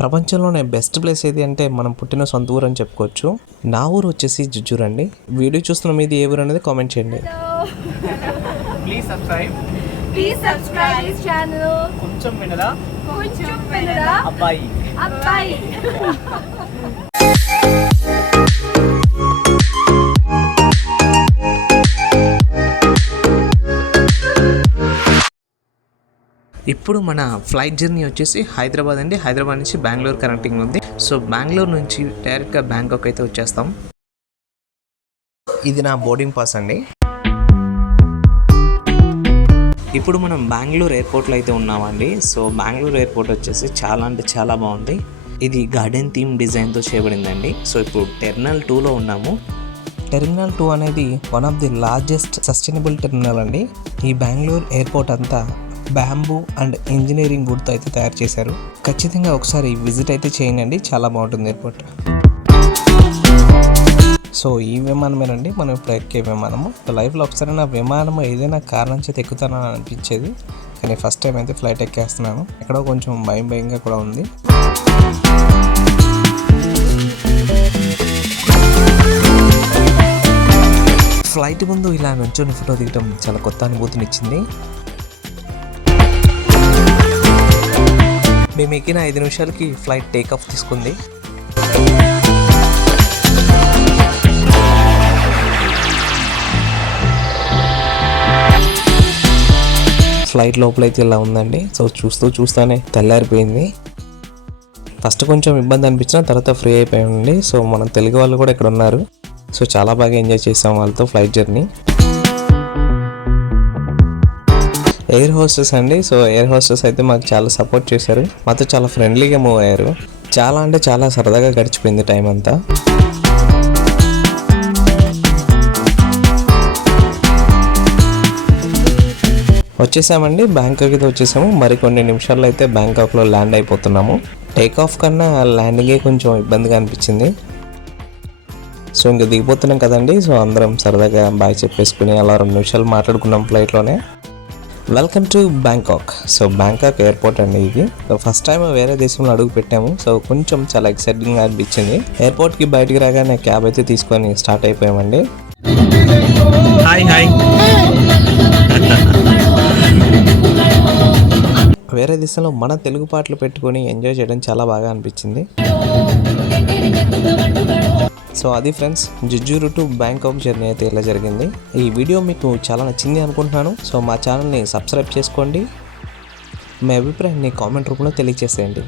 ప్రపంచంలోనే best place ఏది అంటే మనం పుట్టిన సొంత ఊరు అని చెప్పుకోవచ్చు. నా ఊరు వచ్చేసి జుజ్జూర్ అండి. వీడియో చూస్తున్న మీది ఏ ఊరు అనేది కామెంట్ చేయండి. Please subscribe this channel. కొంచెం వినరా అబ్బాయి. ఇప్పుడు మన ఫ్లైట్ జర్నీ వచ్చేసి హైదరాబాద్ అండి. హైదరాబాద్ నుంచి బెంగళూరు కనెక్టింగ్ ఉంది. సో బెంగళూరు నుంచి డైరెక్ట్గా బ్యాంకాక్ అయితే వచ్చేస్తాం. ఇది నా బోర్డింగ్ పాస్ అండి. ఇప్పుడు మనం బెంగళూరు ఎయిర్పోర్ట్లో అయితే ఉన్నామండి. సో బెంగళూరు ఎయిర్పోర్ట్ వచ్చేసి చాలా అంటే చాలా బాగుంది. ఇది గార్డెన్ థీమ్ డిజైన్తో చేయబడిందండి. సో ఇప్పుడు టెర్మినల్ 2లో ఉన్నాము. టెర్మినల్ 2 అనేది one of the largest sustainable terminal అండి. ఈ బెంగళూరు ఎయిర్పోర్ట్ అంతా బ్యాంబూ అండ్ ఇంజనీరింగ్ వుడ్తో అయితే తయారు చేశారు. ఖచ్చితంగా ఒకసారి విజిట్ అయితే చేయండి, చాలా బాగుంటుంది ఎయిర్పోర్ట్. సో ఈ విమానమేనండి మనం ఇప్పుడు ఎక్కే విమానము. లైఫ్లో ఒకసారి నా విమానం ఏదైనా కారణం చేతి ఎక్కుతానని అనిపించేది, కానీ ఫస్ట్ టైం అయితే ఫ్లైట్ ఎక్కేస్తున్నాను. ఎక్కడో కొంచెం భయంగా కూడా ఉంది. ఫ్లైట్ ముందు ఇలా నుంచొని ఫోటో దిగడం చాలా కొత్త అనుభూతినిచ్చింది. మేము ఎక్కిన 5 నిమిషాలకి ఫ్లైట్ టేక్ ఆఫ్ తీసుకుంది. ఫ్లైట్ లోపలైతే ఇలా ఉందండి. సో చూస్తానే తెల్లారిపోయింది. ఫస్ట్ కొంచెం ఇబ్బంది అనిపించిన తర్వాత ఫ్రీ అయిపోయింది. సో మన తెలుగు వాళ్ళు కూడా ఇక్కడ ఉన్నారు. సో చాలా బాగా ఎంజాయ్ చేసాం వాళ్ళతో ఫ్లైట్ జర్నీ. ఎయిర్ హోస్టెస్ అండి. సో ఎయిర్ హోస్టెస్ అయితే మాకు చాలా సపోర్ట్ చేశారు. మాతో చాలా ఫ్రెండ్లీగా మూవ్ అయ్యారు. చాలా అంటే చాలా సరదాగా గడిచిపోయింది టైం అంతా. వచ్చేసామండి, బ్యాంకాక్ అయితే వచ్చేసాము. మరికొన్ని నిమిషాల్లో అయితే బ్యాంకాక్లో ల్యాండ్ అయిపోతున్నాము. టేక్ ఆఫ్ కన్నా ల్యాండింగే కొంచెం ఇబ్బందిగా అనిపించింది. సో ఇంకా దిగిపోతున్నాం కదండి. సో అందరం సరదాగా బాయ్ చెప్పేసుకుని అలా 2 నిమిషాలు మాట్లాడుకున్నాం ఫ్లైట్లోనే. Welcome to Bangkok. So Bangkok airport అండి ఇది. సో ఫస్ట్ టైం వేరే దేశంలో అడుగు పెట్టాము. సో కొంచెం చాలా ఎక్సైటింగ్గా అనిపించింది. ఎయిర్పోర్ట్కి బయటికి రాగానే క్యాబ్ అయితే తీసుకొని స్టార్ట్ అయిపోయామండి. హాయ్ వేరే దేశంలో మన తెలుగు పాటలు పెట్టుకొని ఎంజాయ్ చేయడం చాలా బాగా అనిపించింది. సో అది friends, Jujjuru to Bangkok journey అయితే ఇలా జరిగింది. ఈ వీడియో మీకు చాలా నచ్చింది అనుకుంటున్నాను. సో మా ఛానల్ని సబ్స్క్రైబ్ చేసుకోండి. మీ అభిప్రాయాన్ని కామెంట్ రూపంలో తెలియజేసేయండి.